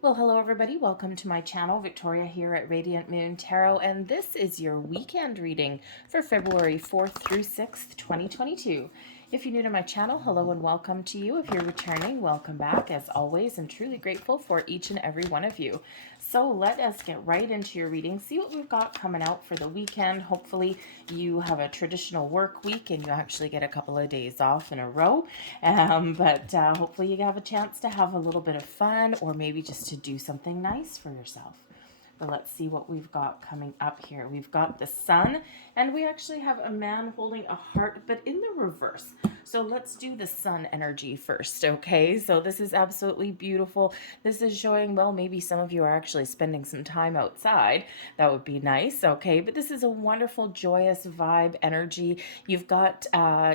Well, hello everybody. Welcome to my channel. Victoria here at Radiant Moon Tarot, and this is your weekend reading for February 4th through 6th, 2022. If you're new to my channel, hello and welcome to you. If you're returning, welcome back. As always, I'm truly grateful for each and every one of you. So let us get right into your reading, see what we've got coming out for the weekend. Hopefully you have a traditional work week and you actually get a couple of days off in a row. But hopefully you have a chance to have a little bit of fun or maybe just to do something nice for yourself. But let's see what we've got coming up here. We've got the sun, and we actually have a man holding a heart, but in the reverse. So let's do the sun energy first, okay? So this is absolutely beautiful. This is showing, well, maybe some of you are actually spending some time outside. That would be nice, okay? But this is a wonderful, joyous vibe energy. You've got,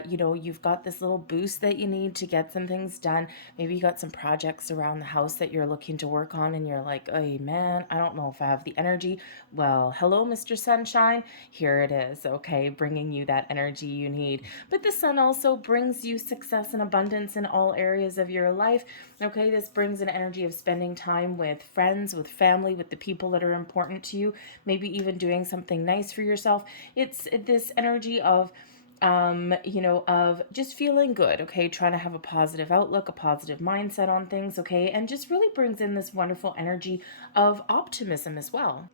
you've got this little boost that you need to get some things done. Maybe you got some projects around the house that you're looking to work on, and you're like, oh man, I don't know if I have the energy. Well, hello, Mr. Sunshine. Here it is, okay, bringing you that energy you need. But the sun also brings you success and abundance in all areas of your life, okay? This brings an energy of spending time with friends, with family, with the people that are important to you, maybe even doing something nice for yourself. It's this energy of of just feeling good, okay? Trying to have a positive outlook, a positive mindset on things, okay? And just really brings in this wonderful energy of optimism as well.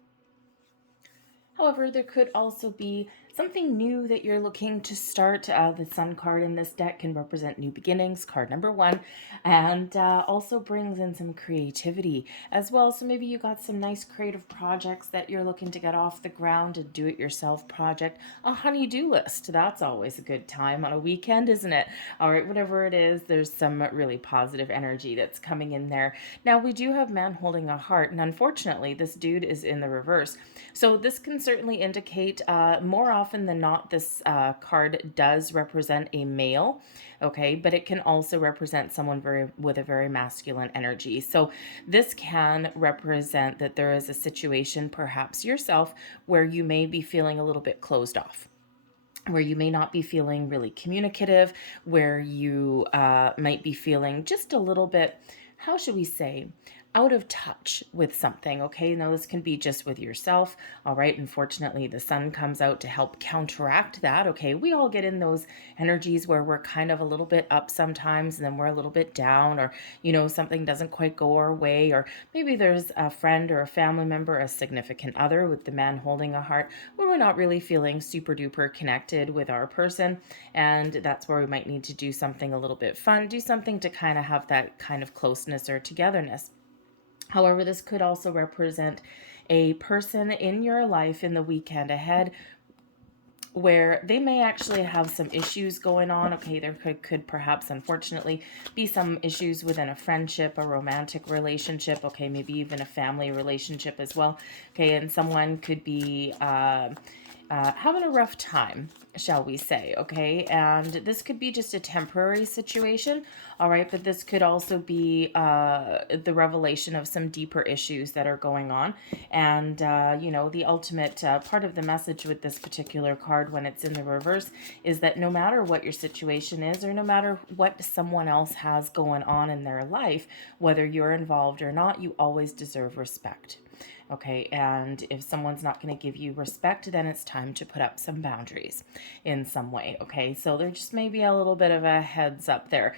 However, there could also be something new that you're looking to start. The Sun card in this deck can represent new beginnings, card number one, and also brings in some creativity as well. So maybe you got some nice creative projects that you're looking to get off the ground, a do-it-yourself project, a honey-do list. That's always a good time on a weekend, isn't it? All right, whatever it is, there's some really positive energy that's coming in there. Now, we do have man holding a heart, and unfortunately, this dude is in the reverse. So this can certainly indicate more often than not, this card does represent a male, okay, but it can also represent someone with a very masculine energy. So this can represent that there is a situation, perhaps yourself, where you may be feeling a little bit closed off, where you may not be feeling really communicative, where you might be feeling just a little bit, how should we say, out of touch with something, okay? Now, this can be just with yourself, all right? Unfortunately, the sun comes out to help counteract that, okay? We all get in those energies where we're kind of a little bit up sometimes, and then we're a little bit down, or, something doesn't quite go our way, or maybe there's a friend or a family member, a significant other, with the man holding a heart, where we're not really feeling super duper connected with our person, and that's where we might need to do something a little bit fun, do something to kind of have that kind of closeness or togetherness. However, this could also represent a person in your life in the weekend ahead where they may actually have some issues going on. Okay, there could perhaps, unfortunately, be some issues within a friendship, a romantic relationship, okay, maybe even a family relationship as well. Okay, and someone could be having a rough time, shall we say, okay? And this could be just a temporary situation, all right? But this could also be the revelation of some deeper issues that are going on. And, the ultimate part of the message with this particular card when it's in the reverse is that no matter what your situation is, or no matter what someone else has going on in their life, whether you're involved or not, you always deserve respect. Okay, and if someone's not going to give you respect, then it's time to put up some boundaries in some way. Okay, so there just may be a little bit of a heads up there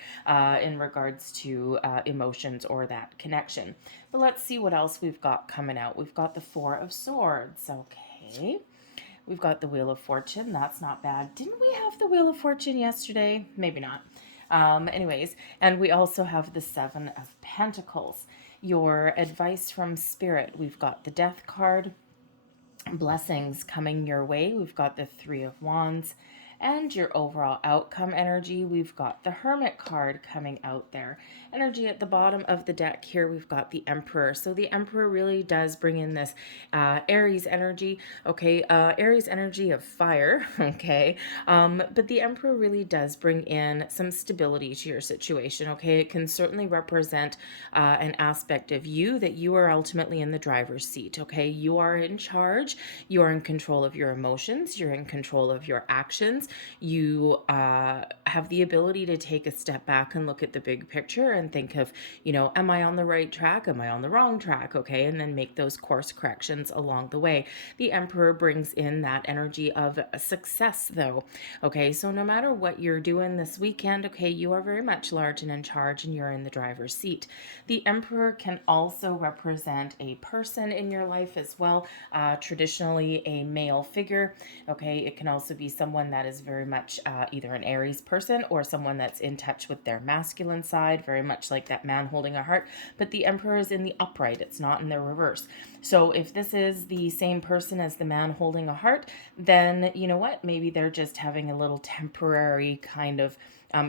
in regards to emotions or that connection. But let's see what else we've got coming out. We've got the Four of Swords. Okay, we've got the Wheel of Fortune. That's not bad. Didn't we have the Wheel of Fortune yesterday? Maybe not. Anyways, and we also have the Seven of Pentacles. Your advice from Spirit. We've got the Death card, blessings coming your way. We've got the Three of Wands, and your overall outcome energy. We've got the Hermit card coming out there. Energy at the bottom of the deck here, we've got the Emperor. So the Emperor really does bring in this Aries energy, okay? Aries energy of fire, okay? But the Emperor really does bring in some stability to your situation, okay? It can certainly represent an aspect of you that you are ultimately in the driver's seat, okay? You are in charge. You are in control of your emotions. You're in control of your actions. you have the ability to take a step back and look at the big picture and think of, am I on the right track? Am I on the wrong track? Okay. And then make those course corrections along the way. The Emperor brings in that energy of success, though. Okay. So no matter what you're doing this weekend, okay, you are very much large and in charge, and you're in the driver's seat. The Emperor can also represent a person in your life as well, traditionally a male figure. Okay. It can also be someone that is very much either an Aries person or someone that's in touch with their masculine side, very much like that man holding a heart. But the Emperor is in the upright, it's not in the reverse. So if this is the same person as the man holding a heart, then you know what? Maybe they're just having a little temporary kind of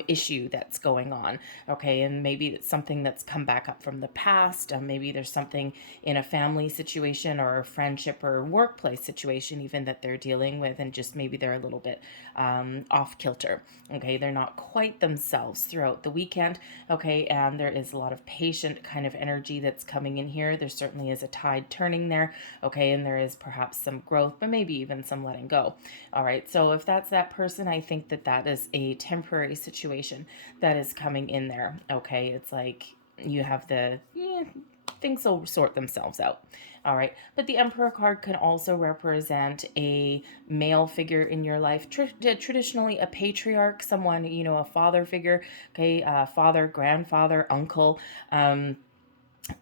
issue that's going on. Okay. And maybe it's something that's come back up from the past. Maybe there's something in a family situation or a friendship or workplace situation even that they're dealing with, and just maybe they're a little bit off kilter. Okay. They're not quite themselves throughout the weekend. Okay. And there is a lot of patient kind of energy that's coming in here. There certainly is a tide turning there. Okay. And there is perhaps some growth, but maybe even some letting go. All right. So if that's that person, I think that that is a temporary situation that is coming in there. Okay. It's like you have things will sort themselves out. All right. But the Emperor card can also represent a male figure in your life, traditionally a patriarch, someone, a father figure. Okay. Father, grandfather, uncle,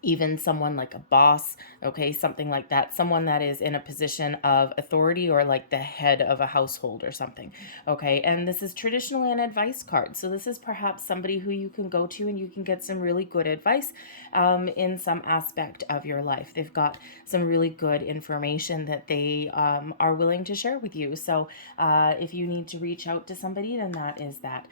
even someone like a boss, okay, something like that, someone that is in a position of authority or like the head of a household or something, okay. And this is traditionally an advice card, so this is perhaps somebody who you can go to and you can get some really good advice in some aspect of your life. They've got some really good information that they are willing to share with you. So if you need to reach out to somebody, then that is that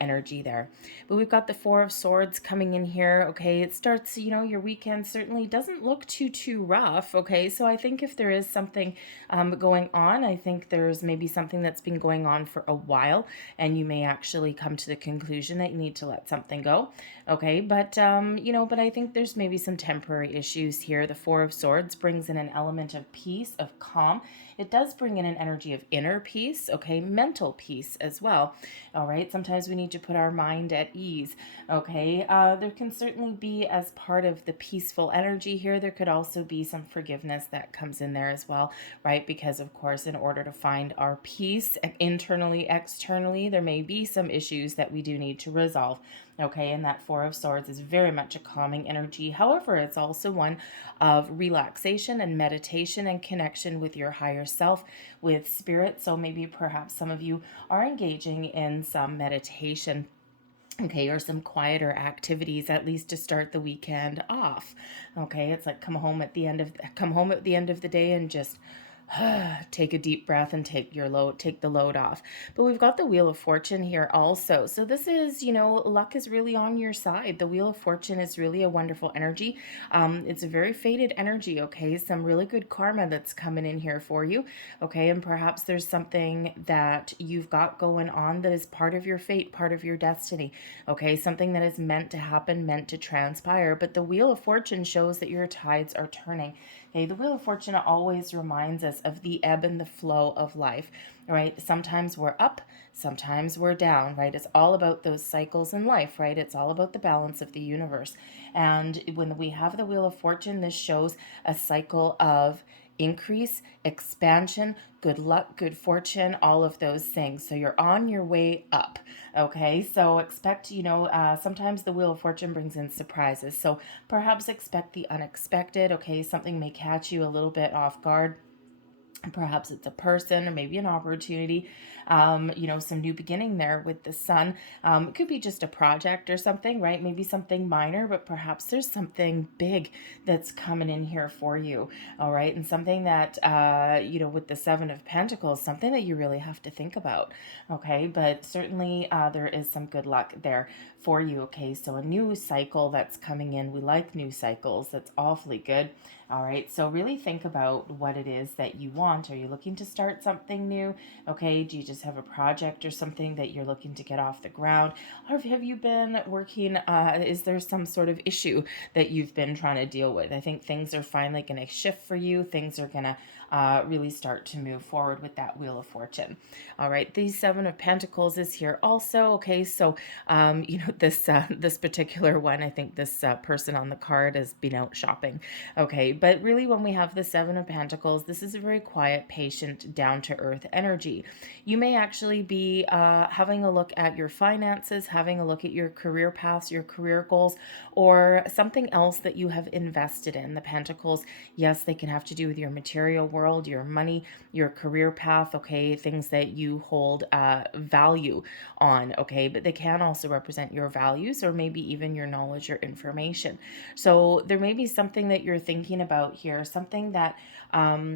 energy there. But we've got the Four of Swords coming in here. Okay, it starts, your weekend certainly doesn't look too rough. Okay, so I think if there is something going on, I think there's maybe something that's been going on for a while, and you may actually come to the conclusion that you need to let something go. Okay, but but I think there's maybe some temporary issues here. The Four of Swords brings in an element of peace, of calm. It does bring in an energy of inner peace, okay, mental peace as well. All right, sometimes we need to put our mind at ease. Okay, there can certainly be, as part of the peaceful energy here, there could also be some forgiveness that comes in there as well, right? Because of course, in order to find our peace internally, externally, there may be some issues that we do need to resolve. Okay, and that Four of Swords is very much a calming energy. However, it's also one of relaxation and meditation and connection with your higher self, with spirit. So maybe perhaps some of you are engaging in some meditation, okay, or some quieter activities, at least to start the weekend off. Okay, it's like come home at the end of the day and just take a deep breath and take the load off. But we've got the Wheel of Fortune here also. So this is, luck is really on your side. The Wheel of Fortune is really a wonderful energy. It's a very fated energy, okay? Some really good karma that's coming in here for you, okay? And perhaps there's something that you've got going on that is part of your fate, part of your destiny, okay? Something that is meant to happen, meant to transpire. But the Wheel of Fortune shows that your tides are turning. Okay, the Wheel of Fortune always reminds us of the ebb and the flow of life, right? Sometimes we're up, sometimes we're down, right? It's all about those cycles in life, right? It's all about the balance of the universe. And when we have the Wheel of Fortune, this shows a cycle of increase, expansion, good luck, good fortune, all of those things. So you're on your way up. Okay, so expect, sometimes the Wheel of Fortune brings in surprises. So perhaps expect the unexpected. Okay, something may catch you a little bit off guard. Perhaps it's a person or maybe an opportunity, some new beginning there with the sun. It could be just a project or something, right? Maybe something minor, but perhaps there's something big that's coming in here for you. All right. And something that, with the Seven of Pentacles, something that you really have to think about. Okay. But certainly there is some good luck there for you. Okay. So a new cycle that's coming in. We like new cycles. That's awfully good. All right. So really think about what it is that you want. want? Are you looking to start something new? Okay, do you just have a project or something that you're looking to get off the ground? Or have you been working, is there some sort of issue that you've been trying to deal with? I think things are finally going to shift for you. Things are going to really start to move forward with that Wheel of Fortune. All right, the Seven of Pentacles is here also. Okay, so this particular one, I think this person on the card has been out shopping. Okay, but really when we have the Seven of Pentacles, this is a very quiet, patient, down to earth energy. You may actually be having a look at your finances, having a look at your career paths, your career goals, or something else that you have invested in. The Pentacles, yes, they can have to do with your material world, your money, your career path, okay, things that you hold value on, okay, but they can also represent your values or maybe even your knowledge or information. So there may be something that you're thinking about here, something that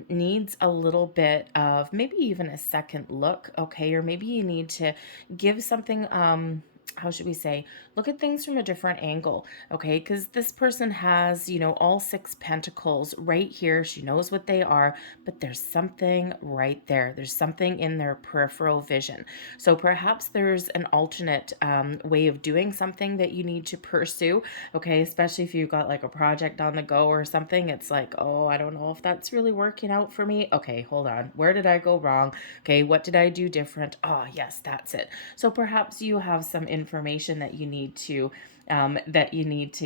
needs a little bit of maybe even a second look, okay, or maybe you need to give something how should we say, look at things from a different angle, okay? Because this person has, all 6 pentacles right here. She knows what they are, but there's something right there. There's something in their peripheral vision. So perhaps there's an alternate way of doing something that you need to pursue, okay? Especially if you've got like a project on the go or something. It's like, oh, I don't know if that's really working out for me. Okay, hold on. Where did I go wrong? Okay, what did I do different? Oh, yes, that's it. So perhaps you have some information that you need to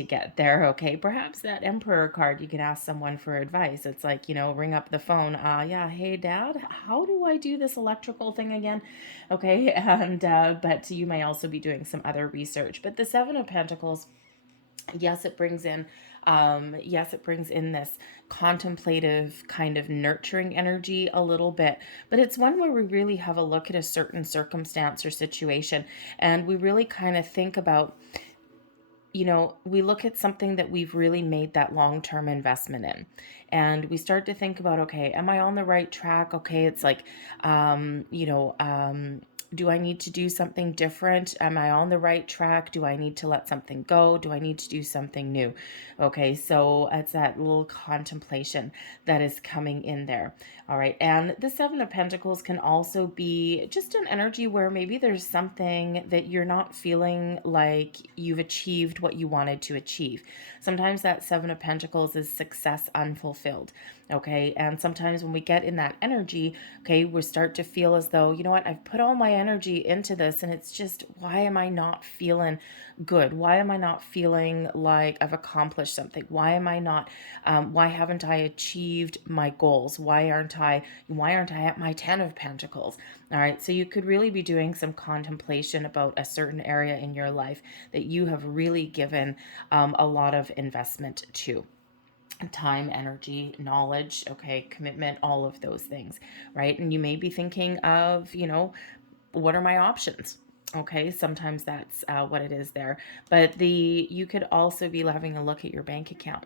get there. Okay, perhaps that Emperor card, you can ask someone for advice. It's like, ring up the phone. Yeah, hey dad, how do I do this electrical thing again? Okay, and but you may also be doing some other research. But the Seven of Pentacles, yes, it brings in this contemplative kind of nurturing energy a little bit, but it's one where we really have a look at a certain circumstance or situation, and we really kind of think about, we look at something that we've really made that long-term investment in, and we start to think about, okay, am I on the right track? Okay, it's like, do I need to do something different? Am I on the right track? Do I need to let something go? Do I need to do something new? Okay, so it's that little contemplation that is coming in there. All right, and the Seven of Pentacles can also be just an energy where maybe there's something that you're not feeling like you've achieved what you wanted to achieve. Sometimes that Seven of Pentacles is success unfulfilled. Okay, and sometimes when we get in that energy, okay, we start to feel as though, you know what, I've put all my energy into this and it's just, why am I not feeling good? Why am I not feeling like I've accomplished something? Why am I not, why haven't I achieved my goals? Why aren't I at my 10 of Pentacles? All right, so you could really be doing some contemplation about a certain area in your life that you have really given a lot of investment to. Time, energy, knowledge, okay, commitment, all of those things, right? And you may be thinking of, what are my options? Okay, sometimes that's what it is there. But you could also be having a look at your bank account.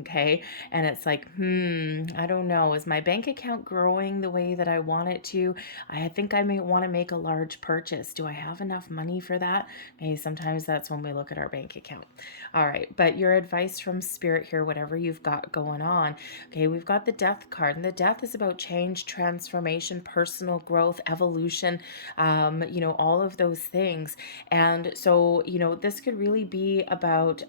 Okay, and it's like, I don't know, is my bank account growing the way that I want it to? I think I may want to make a large purchase. Do I have enough money for that? Okay, sometimes that's when we look at our bank account. All right, but your advice from Spirit here, whatever you've got going on. Okay, we've got the Death card, and the Death is about change, transformation, personal growth, evolution, all of those things. And so, this could really be about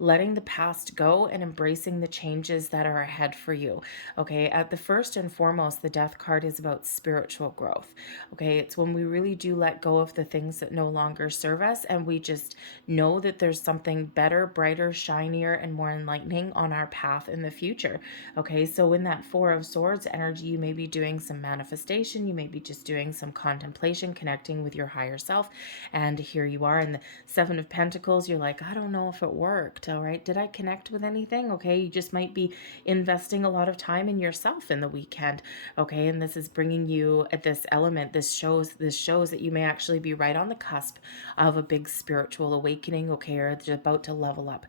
letting the past go and embracing the changes that are ahead for you. Okay, at the first and foremost, the Death card is about spiritual growth. Okay, it's when we really do let go of the things that no longer serve us, and we just know that there's something better, brighter, shinier, and more enlightening on our path in the future. Okay, so in that Four of Swords energy, you may be doing some manifestation, you may be just doing some contemplation, connecting with your higher self, and here you are in the Seven of Pentacles. You're like, I don't know if it worked. All right, did I connect with anything? Okay, you just might be investing a lot of time in yourself in the weekend. Okay, and this is bringing you at this element. This shows that you may actually be right on the cusp of a big spiritual awakening. Okay, or they're about to level up.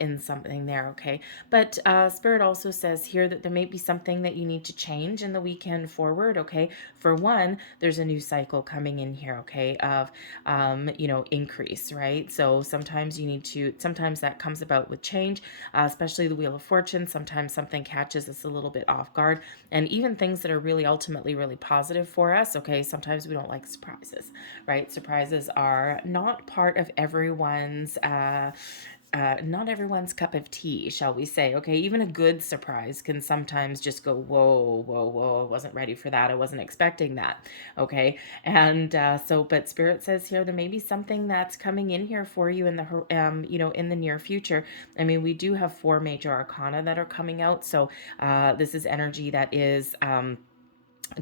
in something there, okay? But Spirit also says here that there may be something that you need to change in the weekend forward, okay? For one, there's a new cycle coming in here, okay, of, increase, right? So sometimes sometimes that comes about with change, especially the Wheel of Fortune. Sometimes something catches us a little bit off guard, and even things that are really ultimately really positive for us, okay? Sometimes we don't like surprises, right? Surprises are not part of everyone's not everyone's cup of tea, shall we say. Okay, even a good surprise can sometimes just go, whoa, whoa, whoa, I wasn't ready for that. I wasn't expecting that. Okay, and but Spirit says here there may be something that's coming in here for you in the in the near future. I mean, we do have 4 major arcana that are coming out, so this is energy that is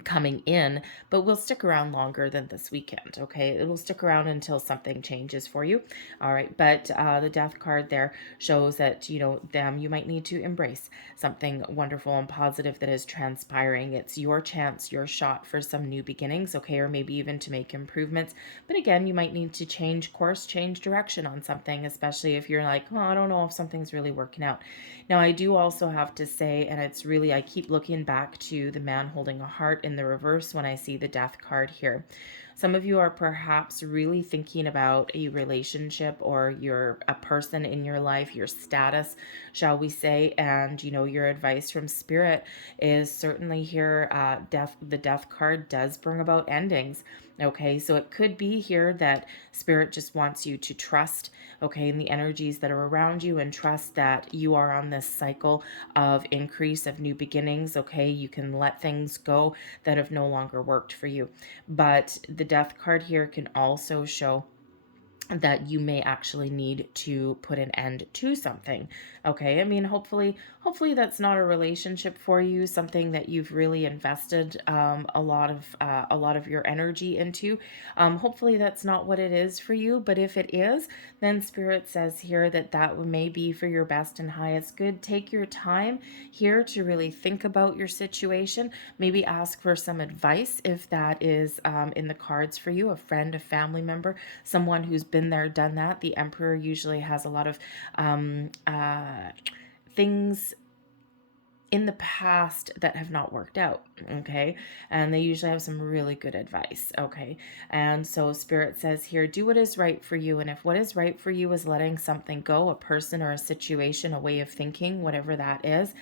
coming in, but we'll stick around longer than this weekend, okay? It will stick around until something changes for you. All right, but the Death card there shows that, you might need to embrace something wonderful and positive that is transpiring. It's your chance, your shot for some new beginnings, okay? Or maybe even to make improvements. But again, you might need to change course, change direction on something, especially if you're like, oh, I don't know if something's really working out. Now, I do also have to say, and it's really, I keep looking back to the man holding a heart in the reverse when I see the Death card here. Some of you are perhaps really thinking about a relationship or a person in your life, your status, shall we say, and your advice from Spirit is certainly here. The Death card does bring about endings. Okay, so it could be here that Spirit just wants you to trust, okay, in the energies that are around you, and trust that you are on this cycle of increase, of new beginnings, okay? You can let things go that have no longer worked for you. But the Death card here can also show that you may actually need to put an end to something. Okay, I mean, hopefully that's not a relationship for you, something that you've really invested a lot of your energy into. Hopefully that's not what it is for you, but if it is, then Spirit says here that may be for your best and highest good. Take your time here to really think about your situation. Maybe ask for some advice if that is in the cards for you, a friend, a family member, someone who's been there, done that. The Emperor usually has a lot of things in the past that have not worked out, okay? And they usually have some really good advice, okay? And so Spirit says here, do what is right for you. And if what is right for you is letting something go, a person or a situation, a way of thinking, whatever that is,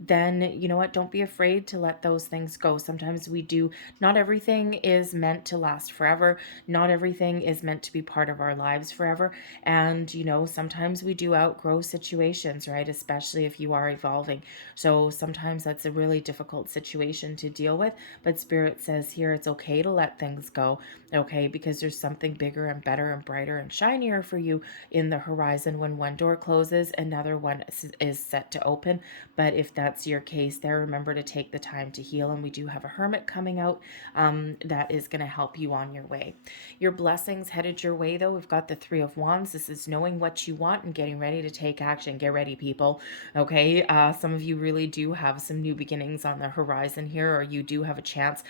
then you know what? Don't be afraid to let those things go. Sometimes we do. Not everything is meant to last forever. Not everything is meant to be part of our lives forever. And, sometimes we do outgrow situations, right? Especially if you are evolving. So sometimes that's a really difficult situation to deal with. But Spirit says here it's okay to let things go, okay? Because there's something bigger and better and brighter and shinier for you in the horizon. When one door closes, another one is set to open. But if that's your case there, remember to take the time to heal. And we do have a Hermit coming out that is going to help you on your way. Your blessings headed your way, though. We've got the 3 of Wands. This is knowing what you want and getting ready to take action. Get ready, people. Okay, some of you really do have some new beginnings on the horizon here, or you do have a chance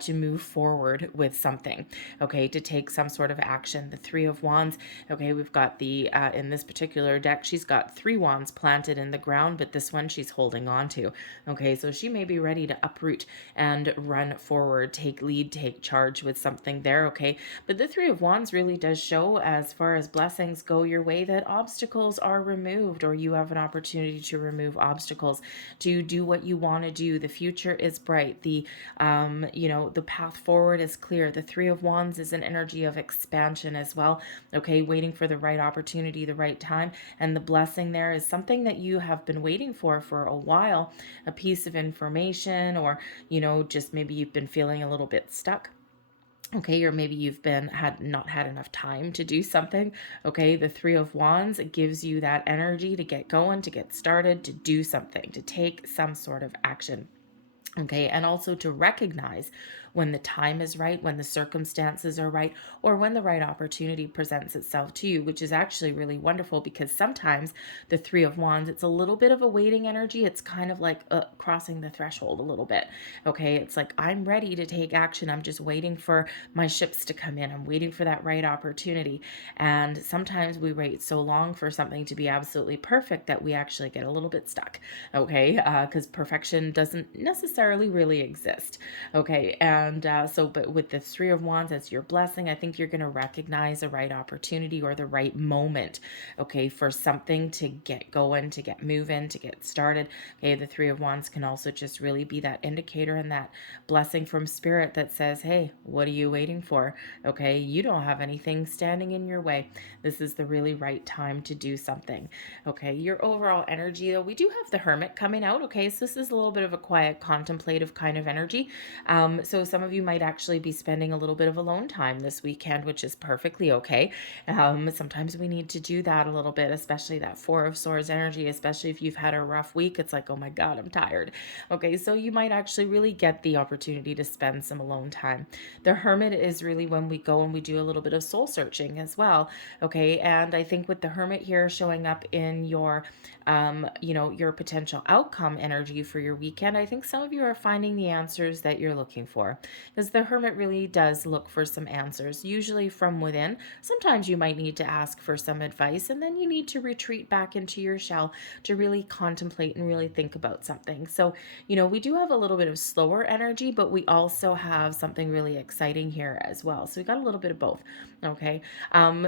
to move forward with something, okay, to take some sort of action. The 3 of Wands, okay, we've got in this particular deck, she's got 3 wands planted in the ground, but this one she's holding on to, okay, so she may be ready to uproot and run forward, take lead, take charge with something there, okay, but the 3 of Wands really does show, as far as blessings go your way, that obstacles are removed, or you have an opportunity to remove obstacles, to do what you want to do. The future is bright. The path forward is clear. The 3 of Wands is an energy of expansion as well. Okay, waiting for the right opportunity, the right time. And the blessing there is something that you have been waiting for a while, a piece of information, or, just maybe you've been feeling a little bit stuck. Okay, or maybe you've not had enough time to do something. Okay, the 3 of Wands gives you that energy to get going, to get started, to do something, to take some sort of action. Okay, and also to recognize when the time is right, when the circumstances are right, or when the right opportunity presents itself to you, which is actually really wonderful, because sometimes the Three of Wands, it's a little bit of a waiting energy. It's kind of like crossing the threshold a little bit. Okay, it's like, I'm ready to take action. I'm just waiting for my ships to come in. I'm waiting for that right opportunity. And sometimes we wait so long for something to be absolutely perfect that we actually get a little bit stuck. Okay, because perfection doesn't necessarily really exist. Okay, and but with the Three of Wands as your blessing, I think you're going to recognize a right opportunity or the right moment, okay, for something to get going, to get moving, to get started. Okay, the Three of Wands can also just really be that indicator and that blessing from Spirit that says, hey, what are you waiting for? Okay, you don't have anything standing in your way. This is the really right time to do something. Okay, your overall energy, though, we do have the Hermit coming out. Okay, so this is a little bit of a quiet, contemplative kind of energy. So some of you might actually be spending a little bit of alone time this weekend, which is perfectly okay. Sometimes we need to do that a little bit, especially that Four of Swords energy, especially if you've had a rough week. It's like, oh my God, I'm tired. Okay, so you might actually really get the opportunity to spend some alone time. The Hermit is really when we go and we do a little bit of soul searching as well. Okay, and I think with the Hermit here showing up in your your potential outcome energy for your weekend, I think some of you are finding the answers that you're looking for, because the Hermit really does look for some answers, usually from within. Sometimes you might need to ask for some advice, and then you need to retreat back into your shell to really contemplate and really think about something. So, we do have a little bit of slower energy, but we also have something really exciting here as well. So we got a little bit of both. Okay.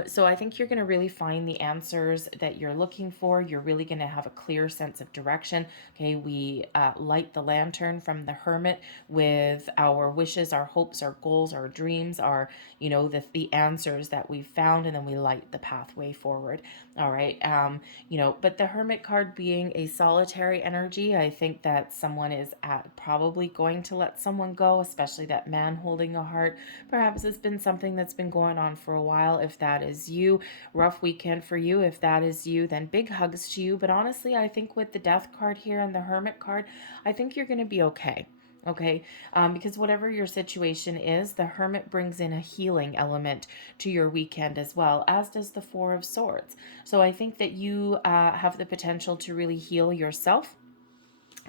So I think you're going to really find the answers that you're looking for. You're really going to have a clear sense of direction. Okay. We light the lantern from the Hermit with our wishes, our hopes, our goals, our dreams, our, the answers that we've found, and then we light the pathway forward. All right. But the Hermit card being a solitary energy, I think that someone is probably going to let someone go, especially that man holding a heart. Perhaps it's been something that's been going on for a while. If that is you, rough weekend for you. If that is you, then big hugs to you. But honestly, I think with the Death card here and the Hermit card, I think you're going to be okay. Okay, because whatever your situation is, the Hermit brings in a healing element to your weekend as well, as does the Four of Swords. So I think that you have the potential to really heal yourself.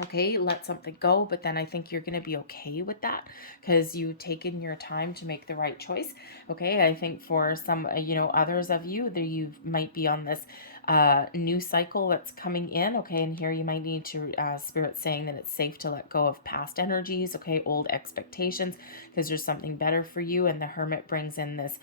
Okay, let something go, but then I think you're going to be okay with that because you've taken your time to make the right choice. Okay, I think for some, others of you, that you might be on this new cycle that's coming in. Okay, and here you might need to, Spirit saying that it's safe to let go of past energies, okay, old expectations, because there's something better for you. And the Hermit brings in this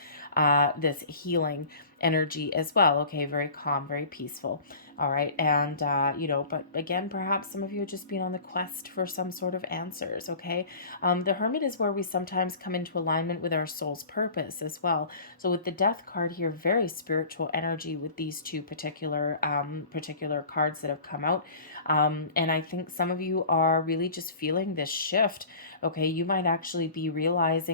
healing energy as well. Okay, very calm, very peaceful. All right. And, but again, perhaps some of you are just being on the quest for some sort of answers. Okay. The Hermit is where we sometimes come into alignment with our soul's purpose as well. So with the Death card here, very spiritual energy with these two particular cards that have come out. And I think some of you are really just feeling this shift. Okay, you might actually be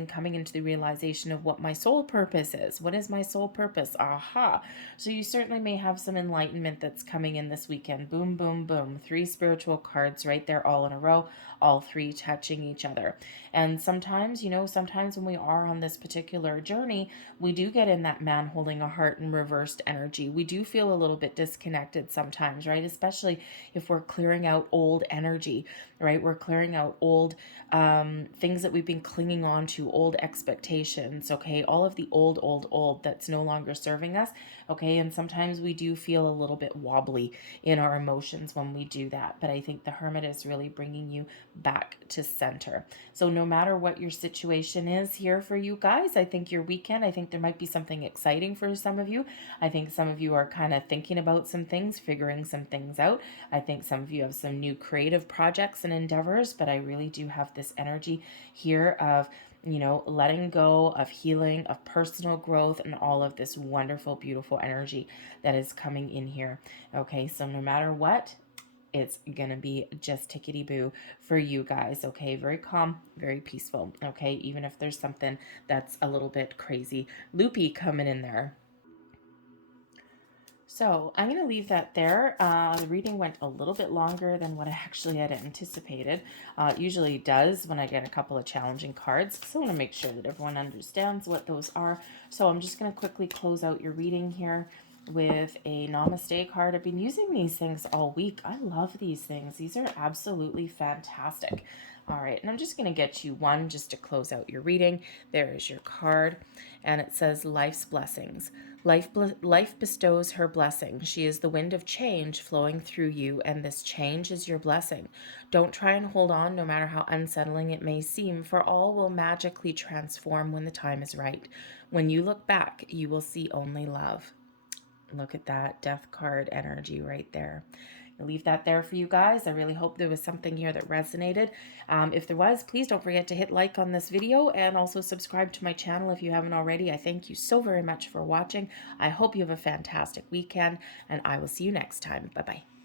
coming into the realization of what my soul purpose is. What is my soul purpose? Aha. So you certainly may have some enlightenment that's coming in this weekend. Boom, boom, boom. 3 spiritual cards right there all in a row, all 3 touching each other. And sometimes when we are on this particular journey, we do get in that man holding a heart in reversed energy. We do feel a little bit disconnected sometimes, right? Especially if we're clearing out old energy, right? We're clearing out old things that we've been clinging on to, old expectations, okay? All of the old that's no longer serving us, okay? And sometimes we do feel a little bit wobbly in our emotions when we do that. But I think the Hermit is really bringing you back to center. So no matter what your situation is here for you guys, I think your weekend, I think there might be something exciting for some of you. I think some of you are kind of thinking about some things, figuring some things out. I think some of you have some new creative projects and endeavors, but I really do have this energy here of letting go, of healing, of personal growth, and all of this wonderful, beautiful energy that is coming in here. Okay, so no matter what, it's gonna be just tickety boo for you guys. Okay, very calm, very peaceful. Okay, even if there's something that's a little bit crazy, loopy coming in there. So I'm going to leave that there. The reading went a little bit longer than what I actually had anticipated. It usually does when I get a couple of challenging cards, because I want to make sure that everyone understands what those are. So I'm just going to quickly close out your reading here with a Namaste card. I've been using these things all week. I love these things. These are absolutely fantastic. All right, and I'm just going to get you one just to close out your reading. There is your card, and it says Life's Blessings. Life bestows her blessing. She is the wind of change flowing through you, and this change is your blessing. Don't try and hold on, no matter how unsettling it may seem, for all will magically transform when the time is right. When you look back, you will see only love. Look at that death card energy right there. I'll leave that there for you guys. I really hope there was something here that resonated. If there was, please don't forget to hit like on this video and also subscribe to my channel if you haven't already. I thank you so very much for watching. I hope you have a fantastic weekend, and I will see you next time. Bye-bye.